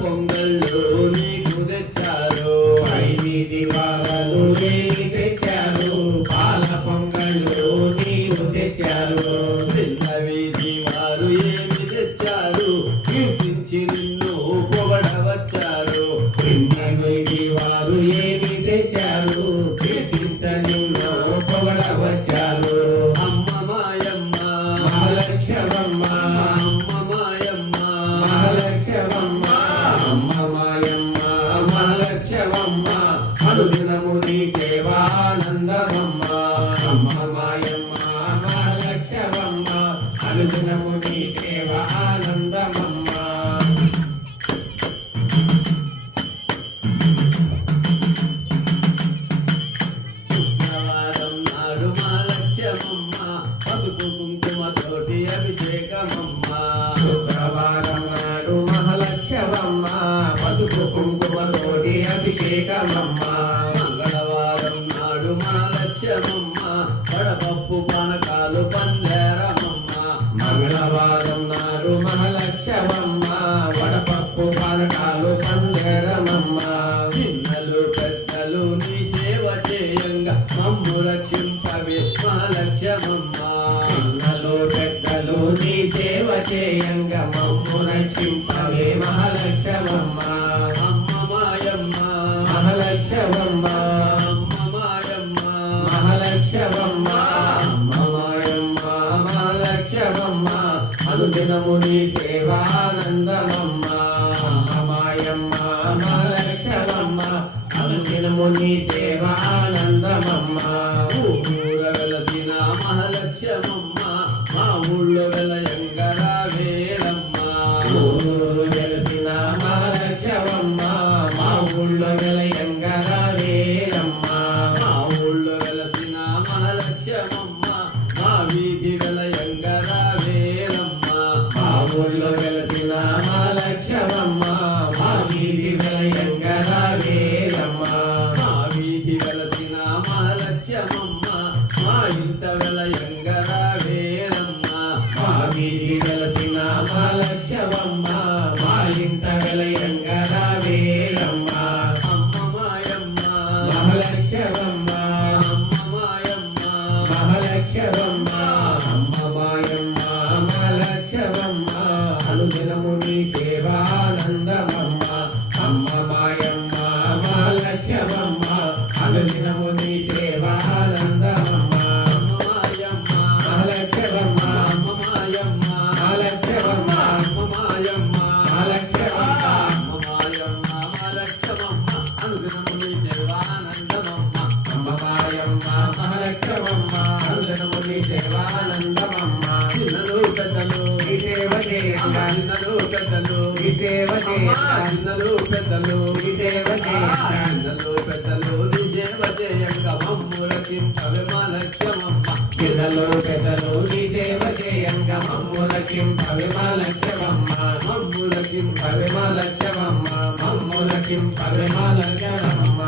పొంగళ్ళు నీకు తెచ్చారు. 5 వారాలు ఏమి తెచ్చారు? పాల పొంగళ్ళు నీవు తెచ్చారు. నిన్న వీధి వారు ఏమి తెచ్చారు? కీర్తించి నిన్ను పొగడవచ్చారు. నిన్న వీధి వారు ఏమి తెచ్చారు? కీర్తించ నిన్ను పొగడవచ్చారు. అమ్మ మాయమ్మ మహాలక్ష్మమ్మ, అమ్మ మాయమ్మ మహాలక్ష్మమ్మ, అమ్మ మాయమ్మ మహాలక్ష్మమ్మ, అనుదినము నీ సేవానందమమ్మ. అమ్మ మాయమ్మ మహాలక్ష్మమ్మ, అనుదినము నీ సేవానందమమ్మ. శుక్రవారం నాడు మా లక్ష్యమమ్మ పసుపు కుంకుమతోటి అభిషేకమమ్మ. శుక్రవారం నాడు మహాలక్ష్మమ్మ, పసుపు కుంకుమతోటి అభిషేకమమ్మ. మంగళవారం నాడు మా లక్ష్యమమ్మ వడపప్పు పానకాలు పందేరమమ్మ. మంగళవారం నాడు మహాలక్ష్మమ్మ, వడపప్పు పానకాలు పందేరమమ్మ. చిన్నలు పెద్దలు నీ సేవ చేయంగా మమ్ము రక్షింపవే మా లక్ష్యమమ్మ. చిన్నలు పెద్దలు నీ సేవ చేయంగా మమ్ము రక్షింపవే మహాలక్ష్మమ్మ. అమ్మ మాయమ్మ మహాలక్ష్మమ్మ, అమ్మ మాయమ్మ మహాలక్ష్మమ్మ, అమ్మ మాయమ్మ మహాలక్ష్మమ్మ, అనుదినము నీ సేవానందమమ్మ. అమ్మ మాయమ్మ మహాలక్ష్మమ్మ, అనుదినము నీ సేవానందమమ్మ. ఊర వెలసిన మహాలక్ష్మమ్మ మా ఊళ్ళో వెలయంగరా వేలమ్మ. ఊరూరు వెలసిన మహాలక్ష్మమ్మ, మా ఊళ్ళో వెలయంగర వేలమ్మ. మా ఊళ్ళో వెలసిన మహాలక్ష్మమ్మ మా వీధి వెలయంగరా వేలమ్మ. మా ఊళ్ళో వెలసిన మహాలక్ష్మమ్మ, మా వీధి వెలయంగర వేలమ్మ. మా వీధి వెలసిన మహాలక్ష్మమ్మ మా ఇంట వెలయంగరా వేలమ్మ. మా వీధి వెలసిన మహాలక్ష్మమ్మ, మా ఇంట వెలయంగర వేలమ్మ. అమ్మ మాయమ్మ మహాలక్ష్మమ్మ, అమ్మ మాయమ్మ మహాలక్ష్మమ్మ, అమ్మ మాయమ్మ మహాలక్ష్మమ్మ, అనుదినము నీ సేవానందమమ్మ. అమ్మ మాయమ్మ మహాలక్ష్మమ్మ, అనుదినము నీ సేవానందమమ్మ. మాయమ్మ మహాలక్ష్మమ్మ, అమ్మ మాయమ్మ మహాలక్ష్మమ్మ, అమ్మ మాయమ్మ మహాలక్ష్మమ్మ, అమ్మ మాయమ్మ మహాలక్ష్మమ్మ అనుదినము నీ సేవానందమమ్మ. అమ్మ మాయమ్మ మహాలక్ష్మమ్మ, అనుదినము నీ సేవానందమమ్మ. చిన్నలు పెద్దలు నీ సేవ చేయంగా, చిన్నలు పెద్దలు నీ సేవ చేయంగా, చిన్నలు పెద్దలు నీ సేవ చేయంగా, చిన్నలు పెద్దలు నీ సేవ చేయంగా మమ్ము రక్షింపవే మా లక్ష్యమమ్మ. చిన్నలు పెద్దలు నీ సేవ చేయంగా మమ్ము రక్షింపవే మా లక్ష్మమ్మ. మమ్ము రక్షింపవే పవే మా లక్ష్మమ్మ, మమ్ము రక్షింపవే మా లక్ష్మమ్మ.